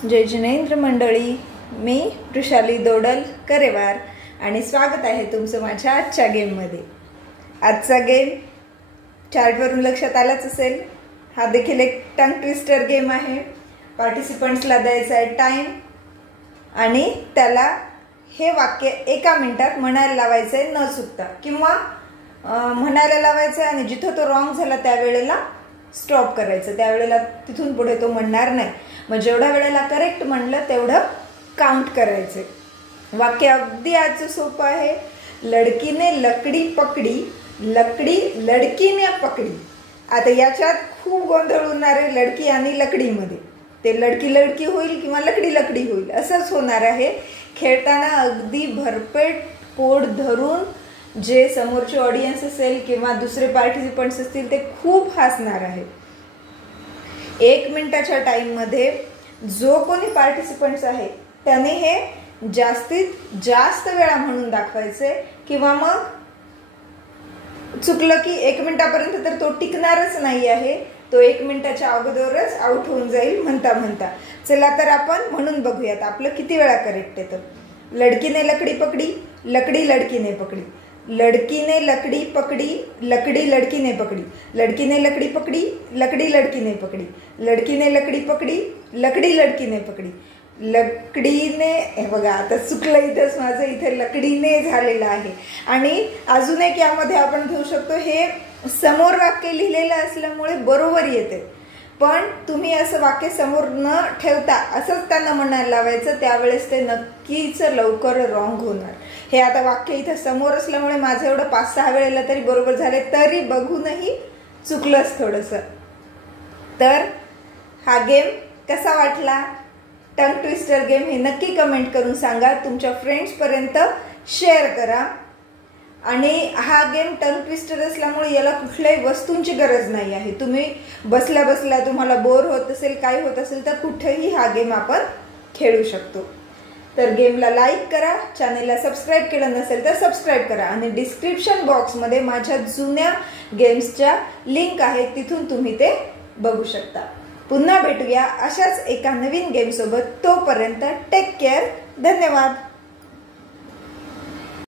जय जिनेंद्र मंडळी, मी वृषाली दोडल करेवार आणि स्वागत आहे तुमचं माझ्या आजच्या गेममध्ये। आजचा गेम चार्टवरून लक्षात आलाच असेल, हा देखील एक टंग ट्विस्टर गेम आहे। पार्टिसिपंट्सला द्यायचा आहे टाइम आणि त्याला हे वाक्य एका मिनिटात म्हणायला लावायचं आहे न चुकता, किंवा म्हणायला लावायचं आणि जिथं तो रॉंग झाला त्यावेळेला स्टॉप करायचं, त्यावेळेला तिथून पुढे तो म्हणणार नाही। मग जेवढ्या वेळेला करेक्ट म्हणलं तेवढं काउंट करायचं। वाक्य अगदी आजचं सोपं आहे। लड़की ने लकड़ी पकड़ी, लकड़ी लड़की ने पकड़ी। आता याच्यात खूप गोंधळ होणार आहे लड़की आणि लकडी मध्ये। ते लड़की लड़की होईल किंवा लकडी लकडी होईल असंच होणार आहे। खेळताना अगदी भरपेट पोट धरून जे समोरचे ऑडियन्स असेल किंवा दुसरे पार्टिसिपंट्स असतील ते खूप हसणार आहे। 1 मिनिटाच्या टाइम मध्ये जो कोणी पार्टिसिपंट्स आहे त्याने हे जास्तीत जास्त वेळा म्हणून दाखवायचे, किंवा मग चुकलं की 1 मिनिटापर्यंत तर तो टिकणारच नाही आहे, तो 1 मिनिटाच्या अगोदरच आउट होऊन जाईल म्हणता म्हणता। चला तर आपण म्हणून बघूयात आपलं किती वेळा करेक्ट येतं। लड़की ने लकड़ी पकड़ी, लकड़ी लड़की ने पकड़ी। लड़की ने लकड़ी पकड़ी, लकड़ी लड़की ने पकड़ी। लड़की ने लकड़ी पकड़ी, लकड़ी लड़की ने पकड़ी। लड़की ने लकड़ी पकड़ी, लकड़ी लड़की ने पकड़ी। लकडीने, हे बघा आता चुकलं इथंच माझं, इथे लकडीने झालेलं आहे। आणि अजून एक यामध्ये आपण घेऊ शकतो, हे समोर वाक्य लिहिलेलं असल्यामुळे बरोबर येते, पण तुम्ही असं वाक्य समोर न ठेवता असंच त्यांना म्हणायला लावायचं, त्यावेळेस ते नक्कीच लवकर रॉंग होणार। हे आता वाक्य इथं समोर असल्यामुळे माझं एवढं 5-6 वेळेला तरी बरोबर झाले, तरी बघूनही चुकलंच थोडंसं। तर हा गेम कसा वाटला, टंग ट्विस्टर गेम, हे नक्की कमेंट करून सांगा। तुमच्या फ्रेंड्स पर्यंत शेअर करा। आणि हा गेम टंग ट्विस्टर असल्यामुळे याला कुठल्याही वस्तूंची गरज नाही आहे। तुम्ही बसल्या बसल्या तुम्हाला बोर होत असेल, काही होत असेल तर कुठेही हा गेम आपण खेळू शकतो। तर गेमला लाईक करा, चॅनेलला सबस्क्राईब केलं नसेल तर सबस्क्राईब करा, आणि डिस्क्रिप्शन बॉक्समध्ये माझ्या जुन्या गेम्सच्या लिंक आहेत, तिथून तुम्ही ते बघू शकता। पुन्हा भेटूया अशाच एका नवीन गेम सोबत, तोपर्यंत टेक केअर, धन्यवाद।